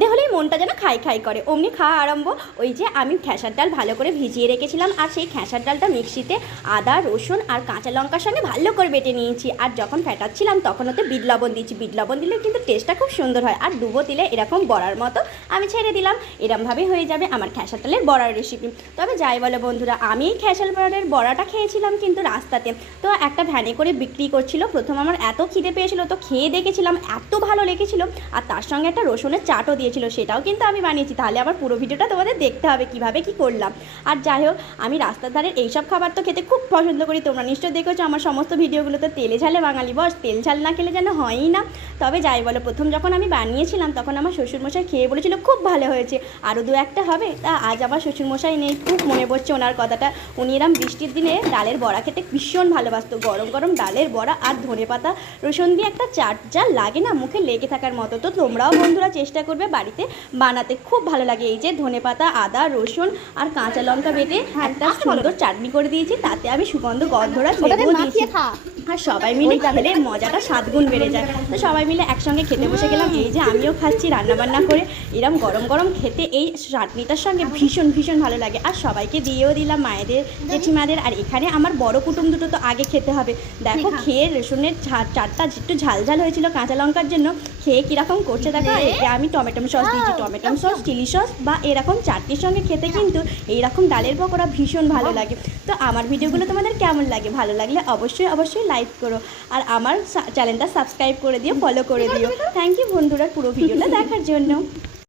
দে হলেই মনটা যেন খাই খাই করে। অমনি খাওয়া আরম্ভ, ওই যে আমি খেসার ডাল ভালো করে ভিজিয়ে রেখেছিলাম, আর সেই খেসার ডালটা মিক্সিতে আদা, রসুন আর কাঁচা লঙ্কার সঙ্গে ভালো করে বেটে নিয়েছি। আর যখন ফেটাচ্ছিলাম, তখন ওতে বিট লবণ দিয়েছি। বিট লবণ দিলে কিন্তু টেস্টটা খুব সুন্দর হয়। আর ডুবো দিলে এরকম বড়ার মতো আমি ছেড়ে দিলাম। এরমভাবেই হয়ে যাবে আমার খেসার ডালের বড়ার রেসিপি তবে যাই বলো বন্ধুরা, আমি এই খেসার ডালের বড়াটা খেয়েছিলাম কিন্তু রাস্তাতে। তো একটা ভ্যানে করে বিক্রি করছিল। প্রথম আমার এত খিদে পেয়েছিল, তো খেয়ে দেখেছিলাম, এত ভালো লেগেছিল। আর তার সঙ্গে একটা রসুনের চাটও দিয়েছিল সেটাও কিন্তু আমি বানিয়েছি। তাহলে আবার পুরো ভিডিওটা তোমাদের দেখতে হবে কীভাবে কি করলাম। আর যাই হোক, আমি রাস্তার ধারের এইসব খাবার তো খেতে খুব পছন্দ করি। তোমরা নিশ্চয়ই দেখেছ আমার সমস্ত ভিডিওগুলোতে তেলে ঝালে বাঙালি বস, তেল ঝাল না খেলে যেন হয়ই না। তবে যাই বলো, প্রথম যখন আমি বানিয়েছিলাম, তখন আমার শ্বশুরমশাই খেয়ে বলেছিল, খুব ভালো হয়েছে। আরও দু একটা হবে? তা আজ আমার শ্বশুরমশাই নেই। খুব মনে পড়ছে ওনার কথাটা। উনি এরম বৃষ্টির দিনে ডালের বড়া খেতে ভীষণ ভালোবাসত। গরম গরম ডালের বড়া আর ধনে পাতা রসুন দিয়ে একটা চাট যা লাগে না, মুখে লেগে থাকার মতো। তো তোমরাও বন্ধুরা চেষ্টা করবে বাড়িতে বানাতে খুব ভালো লাগে। এই যে ধনে পাতা আদা রসুন আর কাঁচা লঙ্কা বেটে একটা সুন্দর চাটনি করে দিয়েছি। তাতে আমি সুগন্ধ গন্ধরা দিয়েছি। আর সবাই মিলে খেলে মজাটা সাত গুণ বেড়ে যায়। তো সবাই মিলে একসঙ্গে খেতে বসে গেলাম। এই যে আমিও খাচ্ছি রান্নাবান্না করে। এরম গরম গরম খেতে এই চাটনিটার সঙ্গে ভীষণ ভীষণ ভালো লাগে। আর সবাইকে দিয়েও দিলাম মায়েদের জেঠিমাদের। আর এখানে আমার বড় কুটুম দুটো তো আগে খেতে হবে। দেখো খেয়ে রসুনের চাটটা একটু ঝাল ঝাল হয়েছিল কাঁচা লঙ্কার জন্য। খেয়ে কীরকম করছে দেখো এতে আমি টমেটো সস দিয়েছি। টমেটো সস চিলি সস বা এরকম চাটনির সঙ্গে খেতে কিন্তু এইরকম ডালের পকোড়া ভীষণ ভালো লাগে। তো আমার ভিডিওগুলো তোমাদের কেমন লাগে? ভালো লাগলে অবশ্যই অবশ্যই লাইক করো। আর আমার চ্যানেলটা সাবস্ক্রাইব করে দিও ফলো করে দিও। থ্যাংক ইউ বন্ধুরা পুরো ভিডিওটা দেখার জন্য।